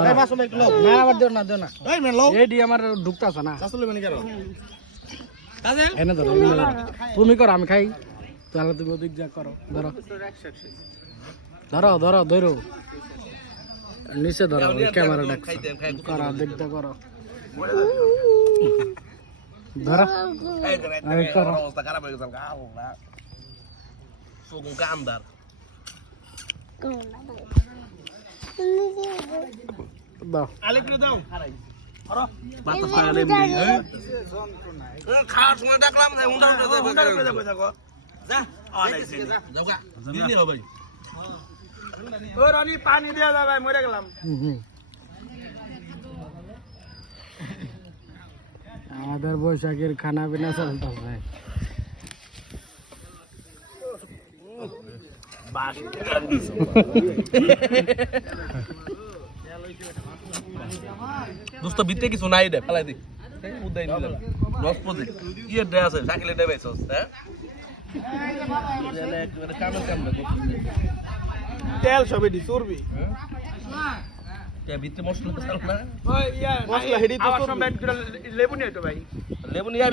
এই মাছ একটু লও না আবার দিও না এই মেন লও এই ডি আমার ঢুকতাছ না আসলে মানে কেন কাজে এনে ধরো তুমি করো আমি খাই তাহলে তুমি ওদিক যা করো ধরো ধরো ধরো ধরো নিচে ধরো ক্যামেরা দেখ করো দেখতে করো ধরো এই করো অবস্থা খারাপ হয়ে গেছে না সুগু কান্দার দাও আলেকরে দাও আরো বাতাস লাগালে এমনি খাওয়ার সময় ডাকলাম যে উন্ডা থাকো যা আলাইছে যাওগা দিনি ভাই ও রানী পানি দিয়া দাও ভাই মরে গেলাম আমাদের বৈশাখের খানা পিনা চলতেছে দোস্ত বিতে কিছু নাই দে ফেলাই দি উদাই নিলাম লস পজে কি ডে আছে সাইকেলে ডে বেছস হ্যাঁ এলে কামে কাম না তেল সবে দি চর্বি তে বিতে মশলা তো সাল না ওই ইয়া মশলা হেডি তো লেবু নিয়ে তো ভাই লেবু নিয়ে